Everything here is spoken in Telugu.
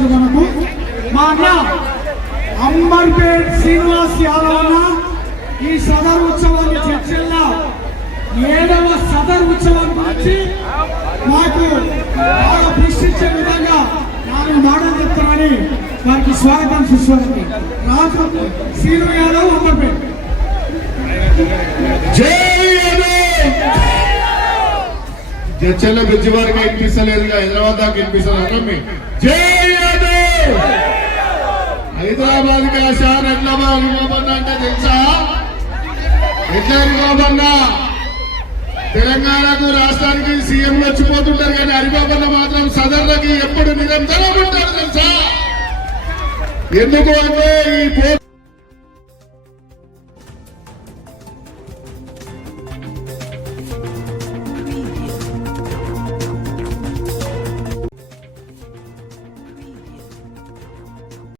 అధ్యక్షులు మనకు మా అన్న అంబర్పేట్ శ్రీనివాస్ యాదవ్ అన్న ఈ సదర్ ఉత్సవాన్ని చర్చల్లో 7వ సదర్ ఉత్సవం గురించి మాకు బాగా ప్రశ్నించే విధంగా 4 మాటలు చెప్తామని వారికి స్వాగతం సుస్వాగతం. రాజు శ్రీను యాదవ్ అంబర్పేట్. చర్చల్లో బ్రిడ్జి వరకు వినిపిస్తలేదు, హైదరాబాద్ దాకా వినిపిస్తున్నారు. జై యాదవ్. హైదరాబాద్ కి ఆశాన్ ఎట్లా అనుకోబన్నా అంటే తెలుసా? ఎట్లా అనుకోబన్నా? తెలంగాణకు రాష్ట్రానికి సీఎం వచ్చిపోతుంటారు కానీ హరిబాబన్న మాత్రం సదర్లకి ఎప్పుడు నిరంతరం ఉంటారు తెలుసా? ఎందుకు అంటే ఈ